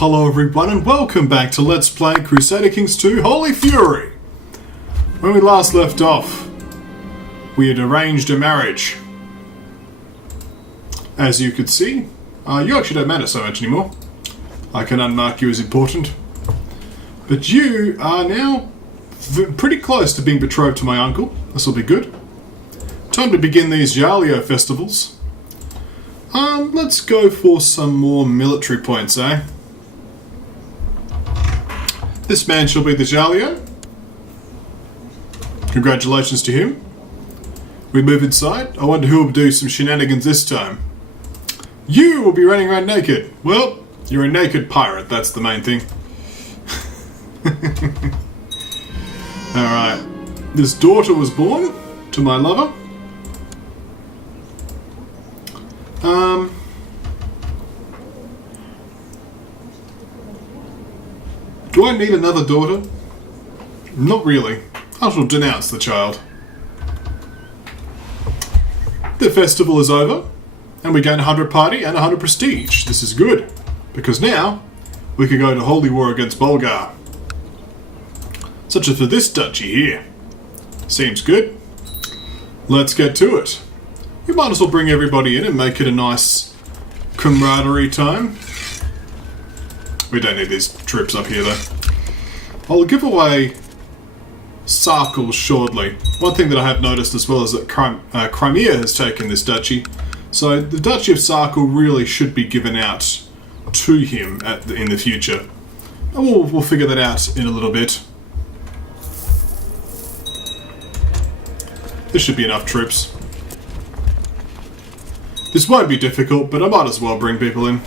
Hello everyone and welcome back to Let's Play Crusader Kings 2 Holy Fury! When we last left off, we had arranged a marriage. As you could see, you actually don't matter so much anymore. I can unmark you as important. But you are now pretty close to being betrothed to my uncle. This will be good. Time to begin these jure festivals. Let's go for some more military points, eh? This man shall be the jure. Congratulations to him. We move inside. I wonder who will do some shenanigans this time. You will be running around naked. Well, you're a naked pirate, that's the main thing. Alright. This daughter was born to my lover. Do I need another daughter? Not really. I shall denounce the child. The festival is over, and we gain 100 party and 100 prestige. This is good, because now we can go to holy war against Bolghar. Such as for this duchy here. Seems good. Let's get to it. We might as well bring everybody in and make it a nice camaraderie time. We don't need these troops up here though. I'll give away Sarkles shortly. One thing that I have noticed as well is that Crimea has taken this duchy. So the Duchy of Sarkle really should be given out to him in the future. And we'll figure that out in a little bit. This should be enough troops. This won't be difficult, but I might as well bring people in.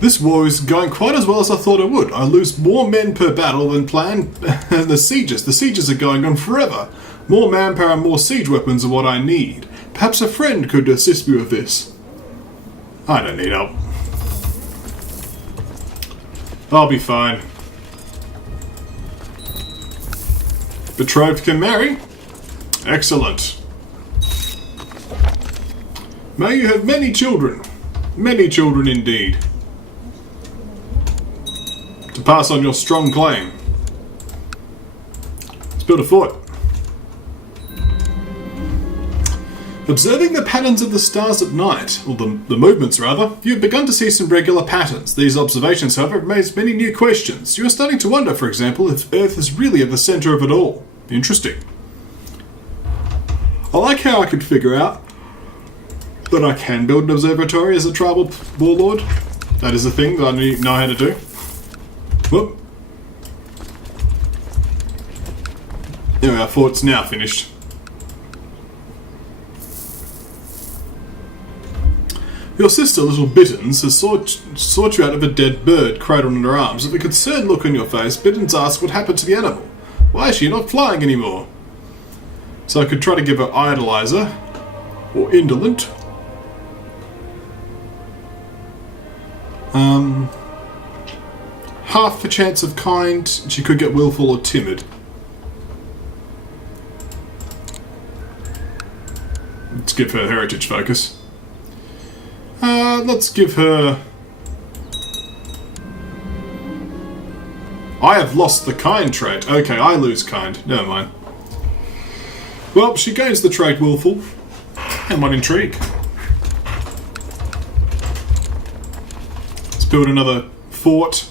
This war is going quite as well as I thought it would. I lose more men per battle than planned, and the sieges are going on forever. More manpower and more siege weapons are what I need. Perhaps a friend could assist me with this. I don't need help. I'll be fine. Betrothed can marry? Excellent. May you have many children. Many children indeed. To pass on your strong claim. Let's build a fort. Observing the patterns of the stars at night, or the movements rather, you've begun to see some regular patterns. These observations, however, have raised many new questions. You are starting to wonder, for example, if Earth is really at the centre of it all. Interesting. I like how I could figure out that I can build an observatory as a tribal warlord. That is a thing that I know how to do. Whoop. Anyway, our fort's now finished. Your sister, little Bittens, has sought you out of a dead bird cradled in her arms. With a concerned look on your face, Bittens asks what happened to the animal. Why is she not flying anymore? So I could try to give her idolizer, or indolent. Half the chance of kind, she could get willful or timid. Let's give her heritage focus. Let's give her... I have lost the kind trait. Okay, I lose kind. Never mind. Well, she gains the trait willful. And one intrigue. Let's build another fort.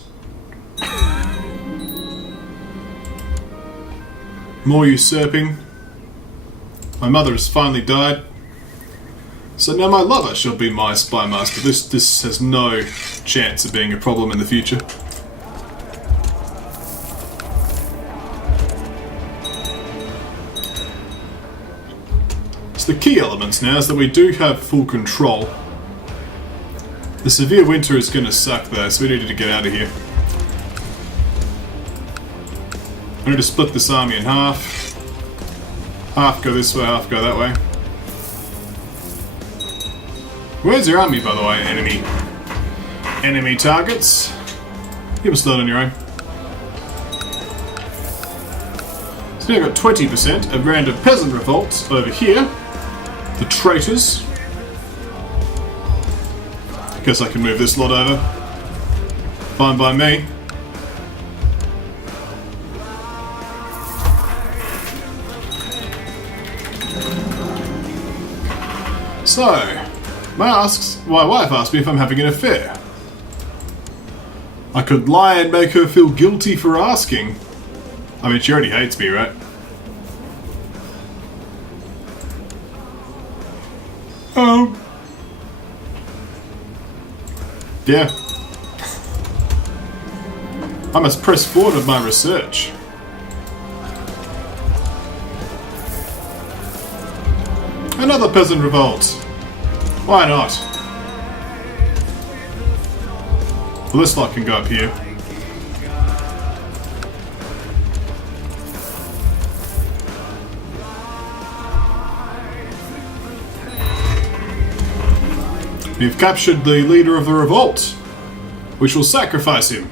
More usurping. My mother has finally died. So now my lover shall be my spy master. This has no chance of being a problem in the future. So the key elements now is that we do have full control. The severe winter is going to suck though, so we need to get out of here. I need to split this army in half. Half go this way, half go that way. Where's your army, by the way, enemy? Enemy targets. You must start on your own. So now I've got 20% of random peasant revolts over here. The traitors. Guess I can move this lot over. Fine by me. So, my wife asked me if I'm having an affair. I could lie and make her feel guilty for asking. I mean, she already hates me, right? Yeah. I must press forward with my research. Another peasant revolt. Why not? Well, this lot can go up here. We've captured the leader of the revolt. We shall sacrifice him,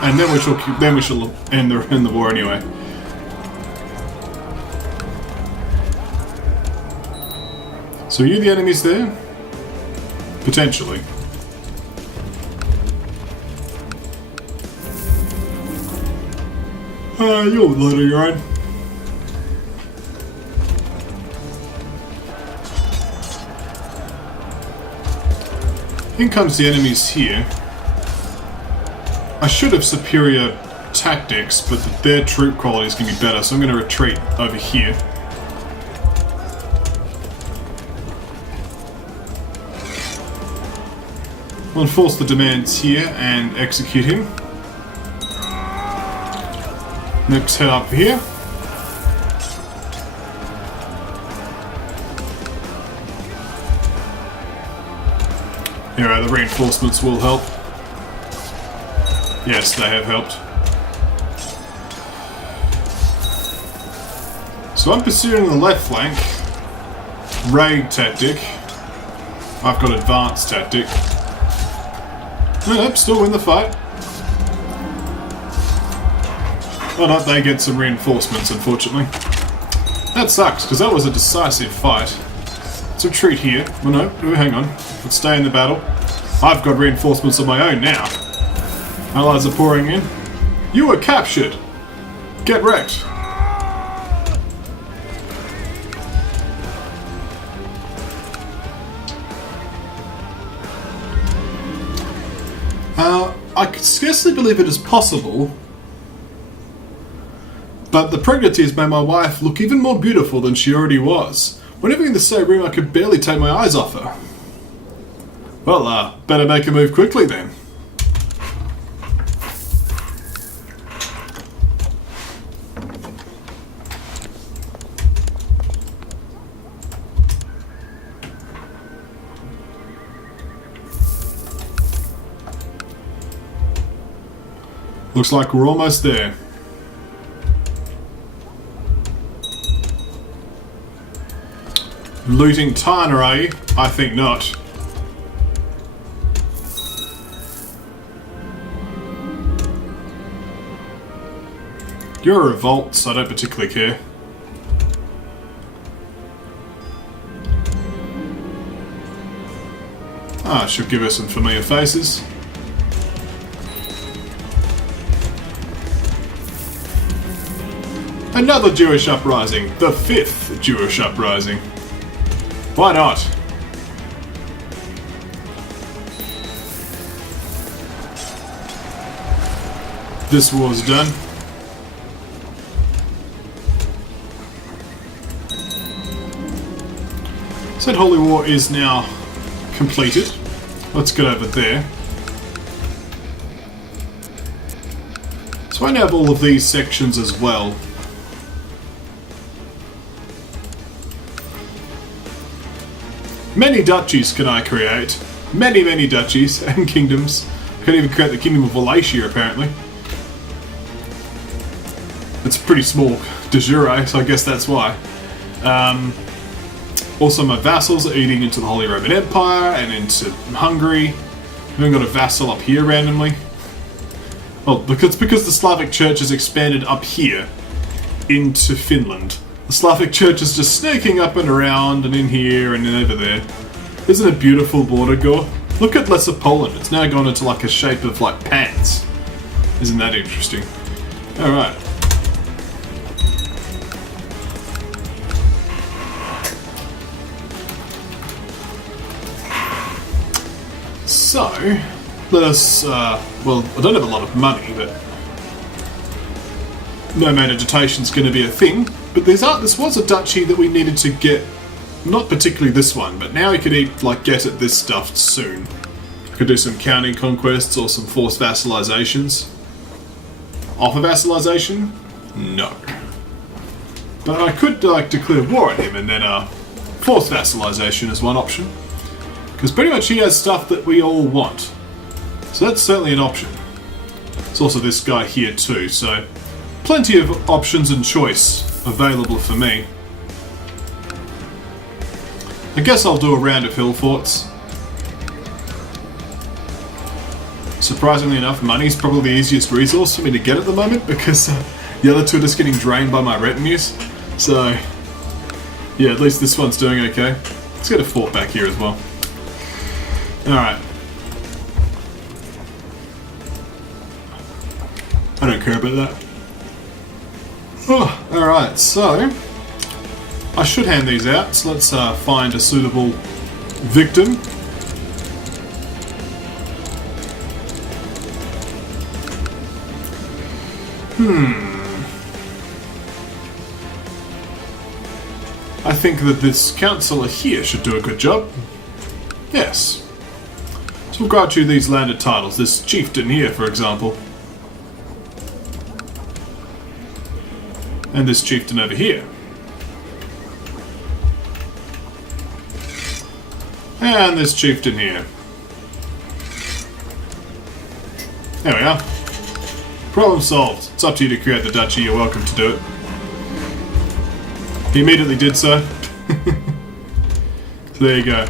and then we shall end the war anyway. So are you the enemies there? Potentially. You'll load of your own. In comes the enemies here. I should have superior tactics, but their troop quality is going to be better, so I'm going to retreat over here. We'll enforce the demands here and execute him. Next, head up here. Alright, the reinforcements will help. Yes, they have helped. So I'm pursuing the left flank. Raid tactic. I've got advanced tactic. Nope, still win the fight. Oh no, they get some reinforcements, unfortunately. That sucks, because that was a decisive fight. Let's retreat here. Well, no, hang on. Let's stay in the battle. I've got reinforcements of my own now. Allies are pouring in. You were captured. Get wrecked. I could scarcely believe it is possible, but the pregnancy has made my wife look even more beautiful than she already was. Whenever in the same room, I could barely take my eyes off her. Well, better make a move quickly then. Looks like we're almost there. Looting Tana, are you? I think not. You're a revolt, so I don't particularly care. Ah, should give us some familiar faces. Another Jewish uprising, the 5th Jewish uprising. Why not? This war's done. Said Holy War is now completed. Let's get over there. So I now have all of these sections as well. Many duchies can I create. Many, many duchies and kingdoms. I can even create the Kingdom of Wallachia, apparently. It's pretty small de jure, so I guess that's why. Also, my vassals are eating into the Holy Roman Empire and into Hungary. I've even got a vassal up here randomly. Well, because the Slavic Church has expanded up here, into Finland. The Slavic Church is just snaking up and around and in here and over there. Isn't it beautiful, border gore? Look at Lesser Poland. It's now gone into like a shape of like pants. Isn't that interesting? Alright. So, let us, well, I don't have a lot of money, but nomad agitation's going to be a thing. But this was a duchy that we needed to get, not particularly this one, but now we could get at this stuff soon. I could do some county conquests or some forced vassalizations. Offer vassalization? No. But I could declare war on him and then forced vassalization is one option. Because pretty much he has stuff that we all want. So that's certainly an option. There's also this guy here too, so plenty of options and choice available for me. I guess I'll do a round of hill forts. Surprisingly enough, money's probably the easiest resource for me to get at the moment because the other two are just getting drained by my retinues. So, yeah, at least this one's doing okay. Let's get a fort back here as well. Alright. I don't care about that. Oh, alright, so I should hand these out, so let's find a suitable victim. I think that this councillor here should do a good job. Yes. So we'll grant you these landed titles. This chieftain here, for example. And this chieftain over here. And this chieftain here. There we are. Problem solved. It's up to you to create the duchy. You're welcome to do it. He immediately did so. So there you go.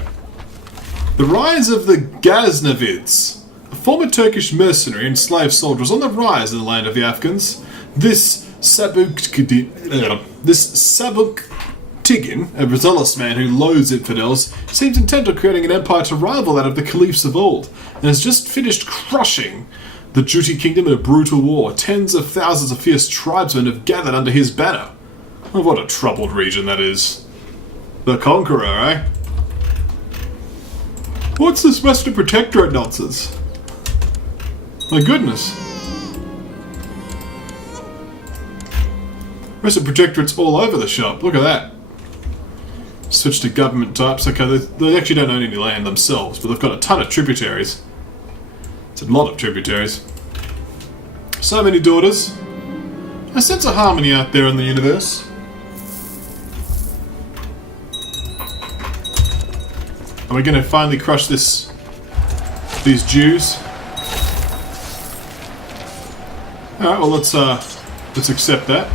The rise of the Ghaznavids. A former Turkish mercenary and slave soldier was on the rise in the land of the Afghans. This Sabuktigin, a zealous man who loathes infidels, seems intent on creating an empire to rival that of the caliphs of old, and has just finished crushing the Juti kingdom in a brutal war. Tens of thousands of fierce tribesmen have gathered under his banner. Oh, what a troubled region that is. The Conqueror, eh? What's this Western Protectorate nonsense? My goodness. Western Protectorate's all over the shop. Look at that. Switch to government types. Okay, they actually don't own any land themselves, but they've got a ton of tributaries. It's a lot of tributaries. So many daughters. A sense of harmony out there in the universe. Are we going to finally crush these Jews? Alright, well let's accept that.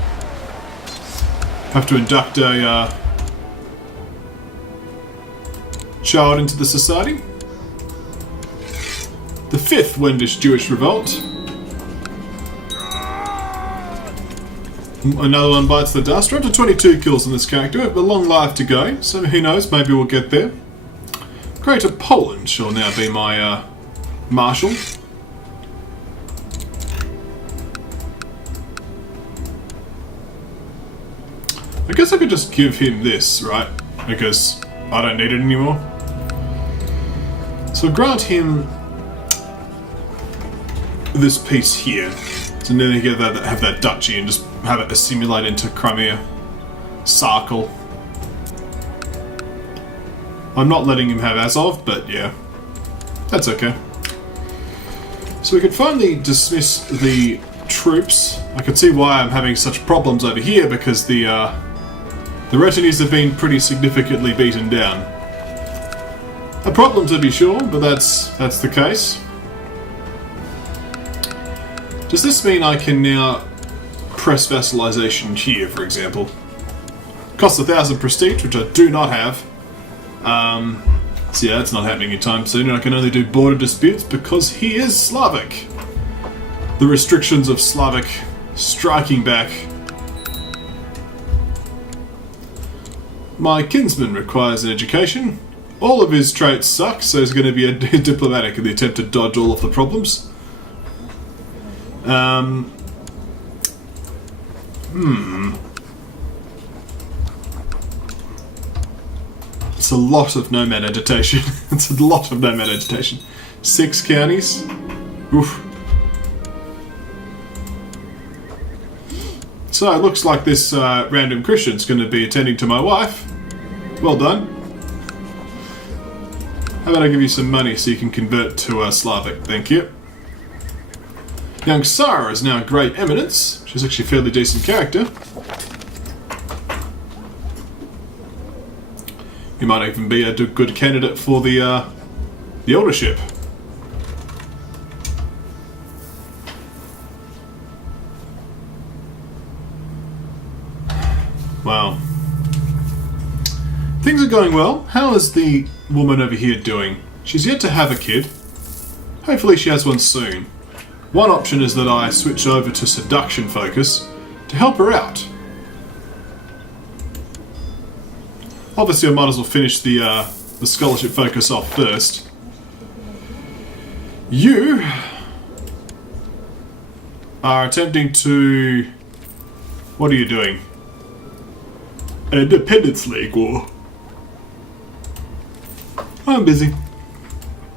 Have to induct a child into the society. The 5th Wendish Jewish Revolt. Another one bites the dust. We're up to 22 kills in this character. We have a long life to go, so who knows, maybe we'll get there. Greater Poland shall now be my marshal. I guess I could just give him this, right? Because I don't need it anymore. So grant him this piece here. So then he can have that duchy and just have it assimilate into Crimea. Sarkel. I'm not letting him have Azov, but yeah. That's okay. So we could finally dismiss the troops. I can see why I'm having such problems over here, because the retinues have been pretty significantly beaten down. A problem to be sure, but that's the case. Does this mean I can now press vassalization here, for example? Costs 1,000 prestige, which I do not have. So yeah, that's not happening anytime soon, and I can only do border disputes because he is Slavic. The restrictions of Slavic striking back My kinsman requires an education. All of his traits suck, so he's going to be a diplomatic in the attempt to dodge all of the problems. It's a lot of nomad agitation. It's a lot of nomad agitation. 6 counties. Oof. So it looks like this random Christian's going to be attending to my wife. Well done. How about I give you some money so you can convert to Slavic? Thank you. Young Sarah is now a great eminence. She's actually a fairly decent character. You might even be a good candidate for the eldership. Wow. Things are going well. How is the woman over here doing? She's yet to have a kid. Hopefully she has one soon. One option is that I switch over to seduction focus to help her out. Obviously I might as well finish the scholarship focus off first. You are attempting to... What are you doing? An Independence League war. I'm busy.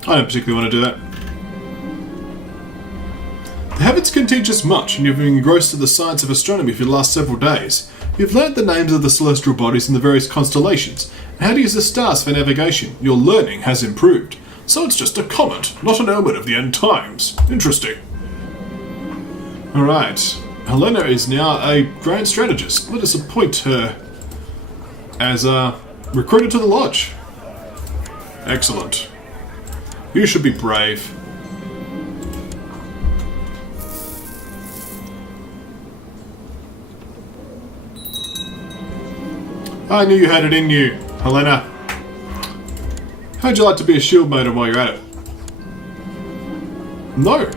I don't particularly want to do that. The heavens can teach us much, and you've been engrossed in the science of astronomy for the last several days. You've learnt the names of the celestial bodies and the various constellations, and how to use the stars for navigation. Your learning has improved. So it's just a comet, not an omen of the end times. Interesting. Alright. Helena is now a grand strategist. Let us appoint her as a recruiter to the lodge. Excellent. You should be brave. I knew you had it in you, Helena. How'd you like to be a shield maiden while you're at it? No,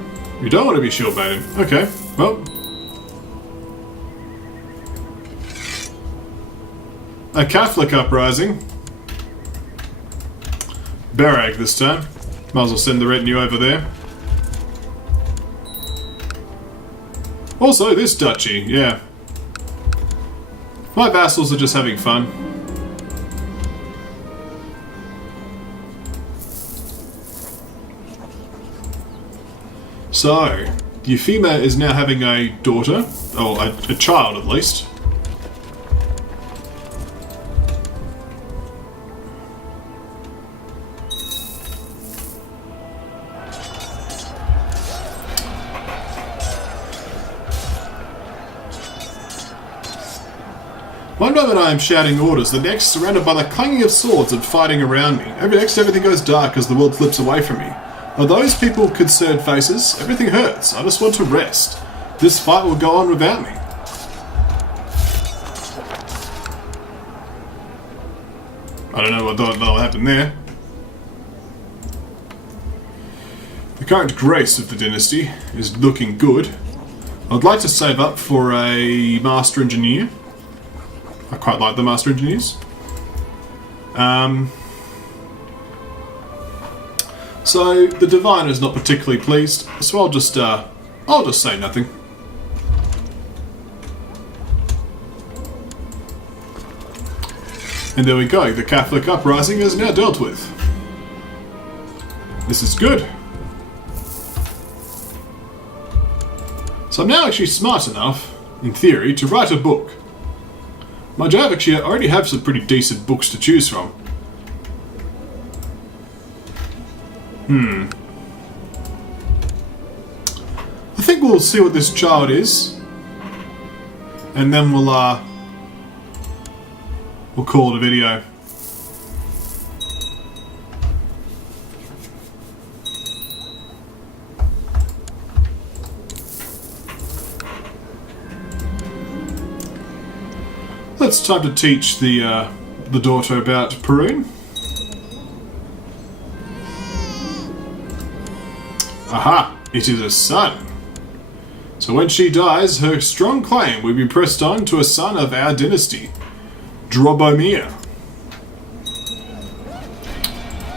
you don't want to be shield maiden. Okay, well. A Catholic uprising. Barrag this time. Might as well send the retinue over there. Also, this duchy, yeah. My vassals are just having fun. So, Euphemia is now having a daughter, or a child at least. One moment I am shouting orders, the next surrounded by the clanging of swords and fighting around me. Next everything goes dark as the world slips away from me. Are those people concerned faces? Everything hurts. I just want to rest. This fight will go on without me. I don't know what that'll happen there. The current grace of the dynasty is looking good. I'd like to save up for a master engineer. I quite like the master engineers. So the divine is not particularly pleased, so I'll just say nothing. And there we go. The Catholic uprising is now dealt with. This is good. So I'm now actually smart enough, in theory, to write a book. Mind you, I already have some pretty decent books to choose from. I think we'll see what this child is, and then we'll call it a video. It's time to teach the daughter about Perun. Aha! It is a son. So when she dies, her strong claim will be pressed on to a son of our dynasty, Drobomir.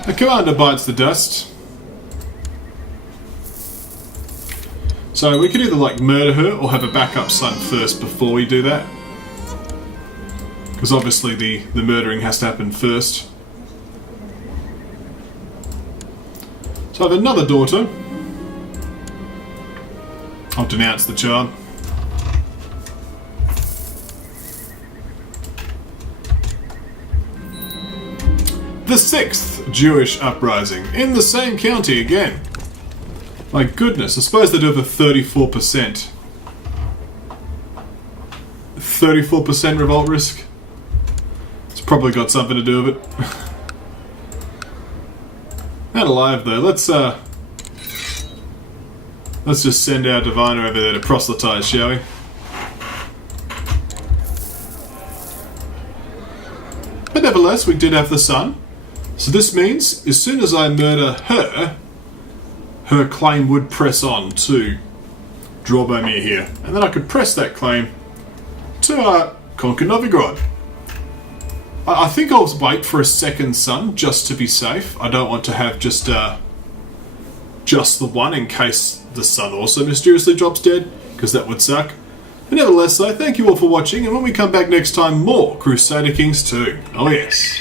The commander bites the dust. So we could either like murder her or have a backup son first before we do that. Because obviously the murdering has to happen first. So I have another daughter. I'll denounce the child. The 6th Jewish uprising in the same county again. My goodness, I suppose they do have a 34%. 34% revolt risk. It's probably got something to do with it. Not alive though. Let's just send our diviner over there to proselytize, shall we? But nevertheless, we did have the son. So this means, as soon as I murder her, her claim would press on to Drobomir here. And then I could press that claim to conquer Novigrad. I think I'll wait for a second son, just to be safe. I don't want to have just the one in case the son also mysteriously drops dead, because that would suck. But nevertheless though, thank you all for watching, and when we come back next time, more Crusader Kings 2. Oh yes.